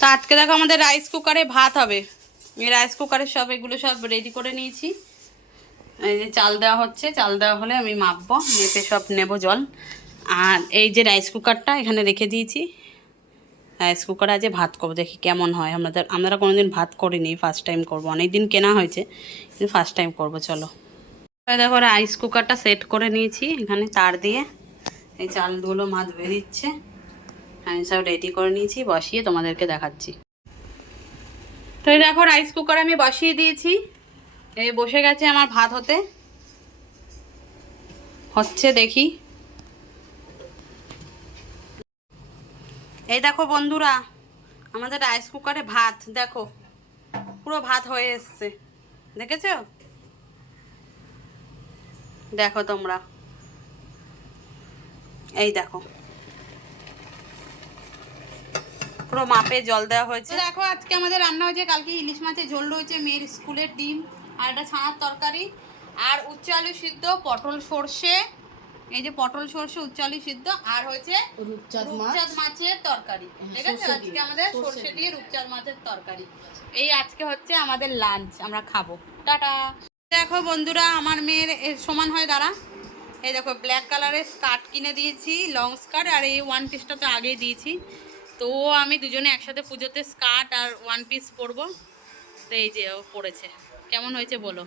তো আজকে দেখো আমাদের রাইস কুকারে ভাত হবে। এই রাইস কুকারে সব এগুলো সব রেডি করে নিয়েছি। এই যে চাল দেওয়া হচ্ছে, চাল দেওয়া হলে আমি মাপবো, মেপে সব নেব জল। আর এই যে রাইস কুকারটা এখানে রেখে দিয়েছি। রাইস কুকারে আজ ভাত করবো, দেখি কেমন হয়। আমরা কোনোদিন ভাত করিনি, ফার্স্ট টাইম করবো। অনেক দিন কেনা হয়েছে কিন্তু ফার্স্ট টাইম করবো। চলো দেখো রাইস কুকারটা সেট করে নিয়েছি এখানে তার দিয়ে। এই চালগুলো মাছ বেরিয়েছে, আমি সব রেডি করে নিয়েছি, বসিয়ে তোমাদেরকে দেখাচ্ছি। তো এই দেখো রাইস কুকার আমি বসিয়ে দিয়েছি, এই বসে গেছে আমার ভাত হচ্ছে দেখি। এই দেখো বন্ধুরা, আমাদের রাইস কুকারে ভাত দেখো পুরো ভাত হয়ে এসছে, দেখেছো? দেখো তোমরা, এই দেখো পুরো মাপে জল দেওয়া হয়েছে। দেখো আজকে আমাদের রান্না হয়েছে, কালকে ইলিশ মাছের ঝোল রয়েছে, মেয়ের স্কুলের ডিম, আর একটা ছানার তরকারি, আর উচ্ছে আলু সিদ্ধ, পটল সর্ষে, এই যে পটল সর্ষে উচ্ছে আলু সিদ্ধ, আর হয়েছে রূপচাঁদ মাছের তরকারি। ঠিক আছে, আজকে আমাদের সর্ষে দিয়ে রূপচাঁদ মাছের তরকারি। এই আজকে হচ্ছে আমাদের লাঞ্চ, আমরা খাবো। টাটা। দেখো বন্ধুরা, আমার মেয়ের সমান হয় দাঁড়া। এই দেখো ব্ল্যাক কালারের স্কার্ট কিনে দিয়েছি, লং স্কার্ট, আর এই ওয়ান পিসটা তো আগেই দিয়েছি। তো আমি দুজনে একসাথে পুজোতে স্কার্ট আর ওয়ান পিস পরবো। তো এই যে ও পরেছে, কেমন হয়েছে বলো?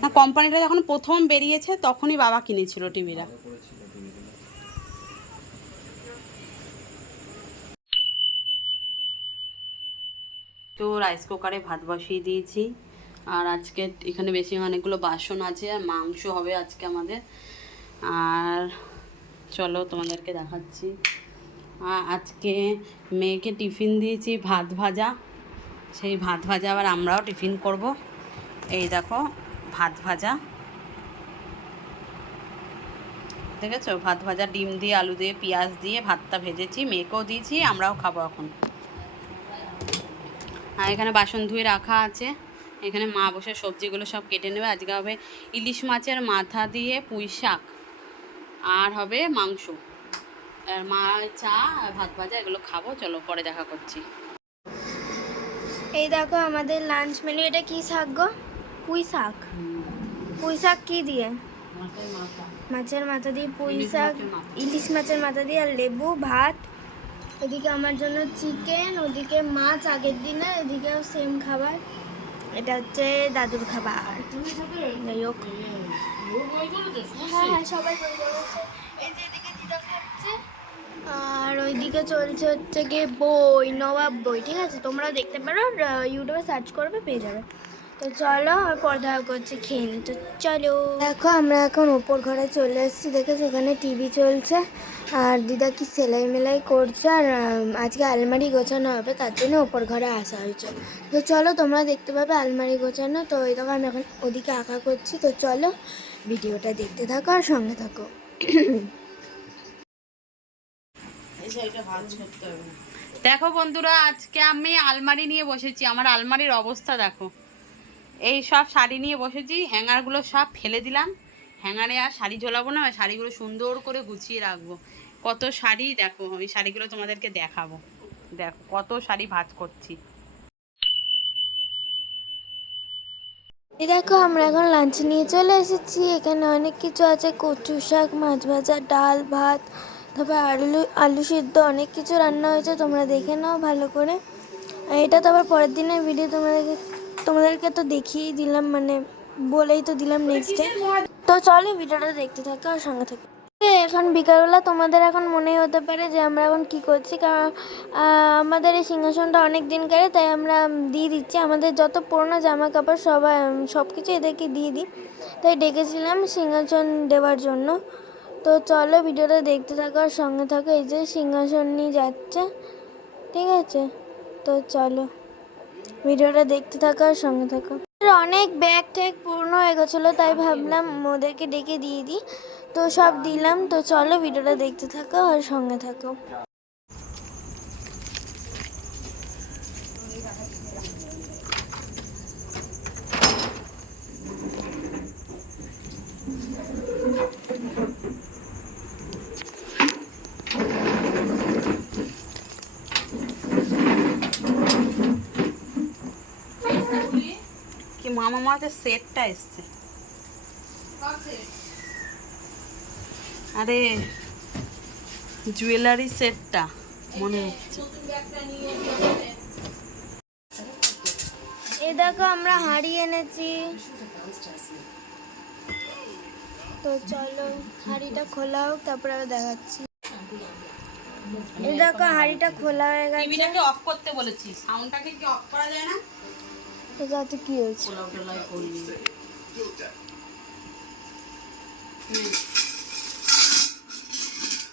না, কোম্পানিটা যখন প্রথম বেরিয়েছে তখনই বাবা কিনেছিল টিভিটা। তো রাইস কুকারে ভাত বসিয়ে দিয়েছি, আর আজকে এখানে বেশি অনেকগুলো বাসন আছে, আর মাংস হবে আজকে আমাদের। আর চলো তোমাদেরকে দেখাচ্ছি। আজকে মেয়েকে টিফিন দিয়েছি ভাত ভাজা, সেই ভাত ভাজা আবার আমরাও টিফিন করব। এই দেখো ভাত ভাজা, দেখেছো? ভাত ভাজা ডিম দিয়ে আলু দিয়ে পেঁয়াজ দিয়ে ভাতটা ভেজেছি, মেয়েকেও দিয়েছি, আমরাও খাবো এখন। আর এখানে বাসন ধুয়ে রাখা আছে, এখানে মা বসে সবজিগুলো সব কেটে নেবে। আজকে হবে ইলিশ মাছের মাথা দিয়ে পুঁই শাক, আর হবে মাংস, আর মা চা আর ভাত ভাজা এগুলো খাবো। চলো পরে দেখা করছি। এই দেখো আমাদের লাঞ্চ মেনু। এটা কি শাক গো? পুঁই শাক। পুঁই শাক কি দিয়ে? মাছের মাথা দিয়ে পুঁই শাক, ইলিশ মাছের মাথা দিয়ে, আর লেবু, ভাত। এদিকে আমার জন্য চিকেন, ওদিকে মাছ আগের দিনে, এদিকেও সেম খাবার। এটা হচ্ছে দাদুর খাবার। যাই হোক, হ্যাঁ সবাই বলছে। এই যে এদিকে দিদা খাচ্ছে, আর ওইদিকে চলছে হচ্ছে গিয়ে বই, নবাব বই। ঠিক আছে, তোমরাও দেখতে পারো, ইউটিউবে সার্চ করবে পেয়ে যাবে। তো চলো, আর পর্দা করছে, খেয়ে নি। তো চলো, দেখো আমরা এখন ওপর ঘরে চলে এসেছি। দেখেছো ওখানে টিভি চলছে, আর দিদা কি সেলাই মেলাই করছে, আর আজকে আলমারি গোছানো হবে, তার জন্য ওপর ঘরে আসা হয়েছে। তো চলো, তোমরা দেখতে পাবে আলমারি গোছানো। তো এই দেখো আমি এখন ওদিকে আঁকা করছি। তো চলো ভিডিওটা দেখতে থাকো আর সঙ্গে থাকো। দেখো বন্ধুরা, আজকে আমি আলমারি নিয়ে বসেছি। আমার আলমারির অবস্থা দেখো, এই সব শাড়ি নিয়ে বসেছি, হ্যাঙ্গারগুলো সব ফেলে দিলাম। হ্যাঙ্গারে আর শাড়ি ঝোলাবো না, শাড়িগুলো সুন্দর করে গুছিয়ে রাখবো। কত শাড়ি দেখো, ওই শাড়িগুলো তোমাদেরকে দেখাবো। দেখো কত শাড়ি ভাঁজ করছি। এই দেখো আমরা এখন লাঞ্চ নিয়ে চলে এসেছি। এখানে অনেক কিছু আছে, কচু শাক, মাছ ভাজা, ডাল, ভাত, তারপর আলু সিদ্ধ, অনেক কিছু রান্না হয়েছে। তোমরা দেখে নাও ভালো করে। আর এটা তো আবার পরের দিনের ভিডিও, তোমাদেরকে তো দেখিয়েই দিলাম, মানে বলেই তো দিলাম নেক্সট ডে। তো চলো ভিডিওটা দেখতে থাকো আর সঙ্গে থাকো। এখন বিকালবেলা, তোমাদের এখন মনেই হতে পারে যে আমরা এখন কি করছি, কারণ আমাদের এই সিংহাসনটা অনেক দিন কারে, তাই আমরা দিয়ে দিচ্ছি আমাদের যত পুরোনো জামা কাপড় সব কিছু এদেরকে দিয়ে দিই। তাই ডেকেছিলাম সিংহাসন দেওয়ার জন্য। তো চলো ভিডিওটা দেখতে থাকো আর সঙ্গে থাকো। এই যে সিংহাসন নিয়ে যাচ্ছে, ঠিক আছে? তো চলো ভিডিওটা দেখতে থাকো আর সঙ্গে থাকো। অনেক ব্যাগ ট্যাগ পুরনো হয়ে গেছিলো, তাই ভাবলাম ওদেরকে ডেকে দিয়ে দিই। তো সব দিলাম। তো চলো ভিডিওটা দেখতে থাকো আর সঙ্গে থাকো। মামা মাছের সেটটা এসছে। আরে জুয়েলারি সেটটা মনে হচ্ছে। এই দেখো আমরা হাঁড়ি এনেছি, তো চলো হাঁড়িটা খোলা হোক তারপরে আবার দেখাচ্ছি। এই দেখো হাঁড়িটা খোলা হয়ে গেছে। টিভিটাকে অফ করতে বলেছি, সাউন্ডটাকে কি অফ করা যায় না? এটাতে কি হয়েছে?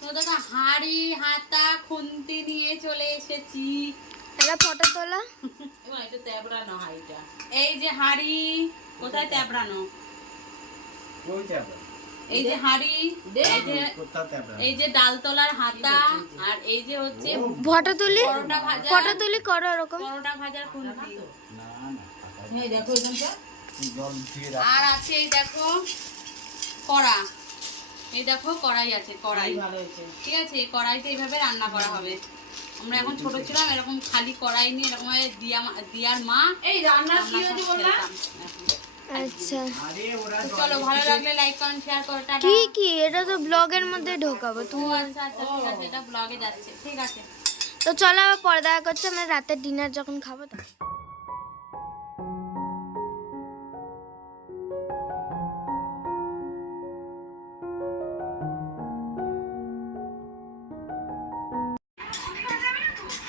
তো দেখো হাঁড়ি হাতা খুন্তি নিয়ে চলে এসেছি। এটা ফটো তোলা। এই যে হাঁড়ি, কোথায় ট্যাবড়ানো? এই যে হাঁড়ি, এই যে ডাল তোলার হাতা, আর এই যে হচ্ছে ফটো তুলি, পরোটা ভাজা, ফটো তুলি করো ওরকম। পরোটা ভাজার খুন্তি। আর আছে এই দেখো কড়া, এই দেখো কড়াই আছে, কড়াই ঠিক আছে। এই কড়াইতে এইভাবে রান্না করা হবে। আমরা এখন ছোট ছিলাম এরকম খালি কড়াই নিয়ে এরকম দিয়ার মা এই রান্না খেলতাম। আচ্ছা চলো, ভালো লাগলে লাইক কমেন্ট শেয়ার করো। টাটা। কি কি এটা তো ব্লগের মধ্যে ঢোকাবো ও তুমি। আচ্ছা আচ্ছা, ঠিক আছে, এটা ব্লগে যাচ্ছে, ঠিক আছে। তো চলো আবার পরে দেখা করছে আমরা রাতের ডিনার যখন খাবো তখন।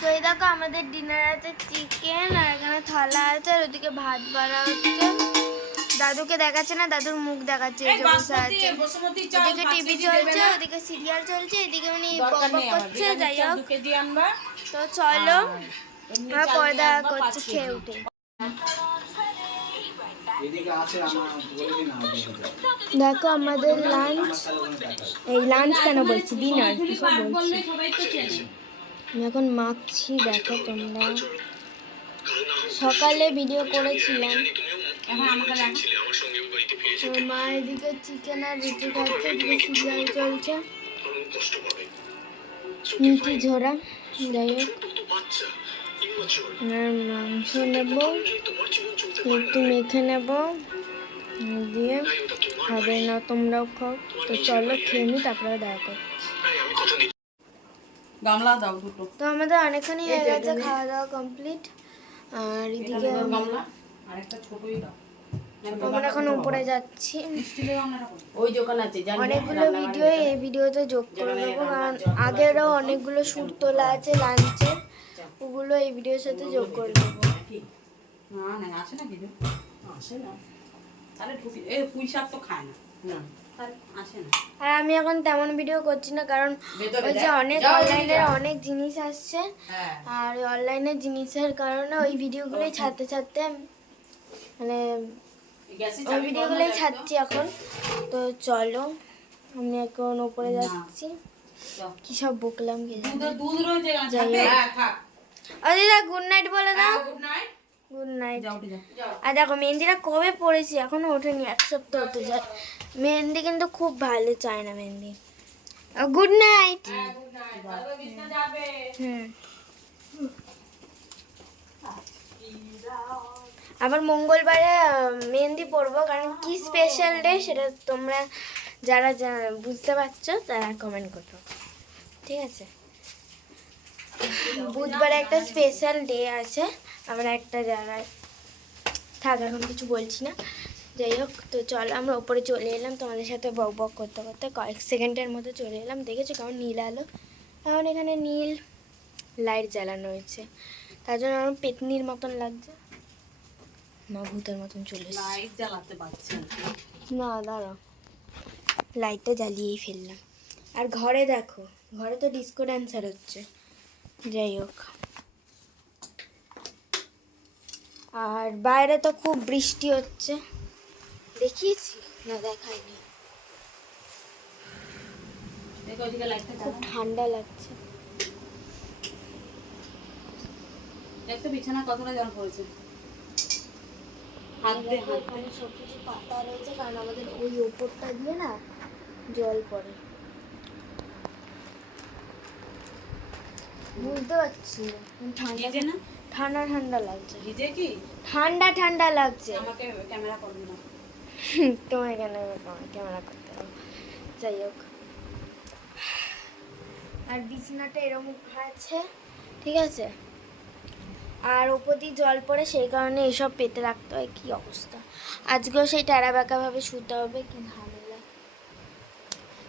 তো এই দেখো আমাদের ডিনার আছে চিকেন, আর এখানে থালা আছে, আর ওদিকে ভাত বাড়া হচ্ছে। দাদুকে দেখাচ্ছে না, দাদুর মুখ দেখাচ্ছে, এই যে বসে আছে। ওদিকে টিভি চলছে, ওদিকে সিরিয়াল চলছে, এদিকে উনি বক বক করছে। যাই হোক, তো চলো আমরা পরে দেখা করছি খেয়ে উঠে। দেখো আমাদের লাঞ্চ, এই লাঞ্চ কেন বলছি ডিনার, কিছু বলছি। আমি এখন মাখছি, দেখো তোমরা সকালে ভিডিও করেছিলাম। মা এদিকে চিকেন আর রুটি খাচ্ছে, এদিকে সিরিয়াল চলছে, মিঠি ঝোড়া। যাই হোক, আর মাংস নেব, একটু মেখে নেব, দিয়ে হবে না তোমরাও খাও। তো চলো খেয়ে নি, তারপরে দেখা করছি। গামলা দাও দুটো। তো আমাদের অনেকখানি হয়ে গেছে, খাওয়া দাওয়া কমপ্লিট। আর এদিকে গামলা আর একটা ছোটই দাও। আমরা এখন উপরে যাচ্ছি। ওই দোকান আছে অনেকগুলো ভিডিও এই ভিডিওতে যোগ করে দেবো, কারণ আগেরও অনেকগুলো শ্যুট তোলা আছে লাঞ্চের, ওগুলো এই ভিডিওর সাথে যোগ করে দেবো। না না আসে না কিছু, আসে না তাহলে ঢুকি। এই পুঁই শাক তো খায় না, না তাহলে আসে না। আর আমি এখন তেমন ভিডিও করছি না, কারণ ওই যে অনেক অনলাইনের অনেক জিনিস আসছে, আর অনলাইনের জিনিসের কারণে ওই ভিডিওগুলোই ছাড়তে ছাড়তে মানে ওই ভিডিওগুলোই ছাড়ছি এখন। তো চলো আমি এখন উপরে যাচ্ছি। কি সব বকলাম কি দুধ রয়েছে, দিদা গুড নাইট বলে দাও। Good night. Good night. যাও যাও। আর দেখো মেহেন্দিটা কবে পড়েছি এখনো ওঠেনি, এক সপ্তাহ হতে যায়। মেহেন্দি কিন্তু খুব ভালো চায় না মেহেন্দি। Good night. হুম, আবার মঙ্গলবারে মেহেন্দি পরবো, কারণ কি স্পেশাল ডে সেটা তোমরা যারা বুঝতে পারছো তারা কমেন্ট করো, ঠিক আছে? বুধবারে একটা স্পেশাল ডে আছে আমরা একটা জায়গায়, থাক এখন কিছু বলছি না। যাই হোক, তো চলো আমরা ওপরে চলে এলাম, তোমাদের সাথে বক বক করতে করতে কয়েক সেকেন্ডের মতো চলে এলাম। দেখেছো কেমন নীল আলো, এখন এখানে নীল লাইট জ্বালানো হয়েছে, তার জন্য আমার পেতনির মতন লাগছে না, ভূতের মতন চলে এসেছে। লাইট জ্বালাতে পারছি না, দাঁড়াও, লাইটটা জ্বালিয়েই ফেললাম। আর ঘরে দেখো, ঘরে তো ডিস্কো ড্যান্সার হচ্ছে। যাই হোক, আর বাইরে তো খুব বৃষ্টি হচ্ছে, দেখিয়েছি না দেখাইনি, দেখো ওদিকে লাইটটা খুব ঠান্ডা লাগছে। দেখো বিছানা কতটা জল পড়েছে, হাত দিয়ে হাত ওখানে সব কিছু পাতা রয়েছে, কারণ আমাদের ওই ওপরটা দিয়ে না জল পড়ে। বুঝতে পারছি ঠান্ডা ভিজে না? ঠান্ডা ঠান্ডা লাগছে, ভিজে কি? ঠান্ডা ঠান্ডা লাগছে। আমাকে ক্যামেরা করবে না। তোমার এখানে ক্যামেরা করতে হবে। যাই হোক, আর বিছানাটা এরকম আছে, ঠিক আছে, আর ওপর দিয়ে জল পড়ে, সেই কারণে এসব পেতে রাখতে হয়। কি অবস্থা, আজকেও সেই ট্যাড়া ব্যাকাভাবে শুতে হবে, কি ঝামেলা।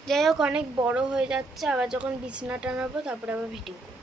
যাই হোক, অনেক বড় হয়ে যাচ্ছে, আবার যখন বিছানাটা নেবো তারপরে আবার ভিডিও করবো।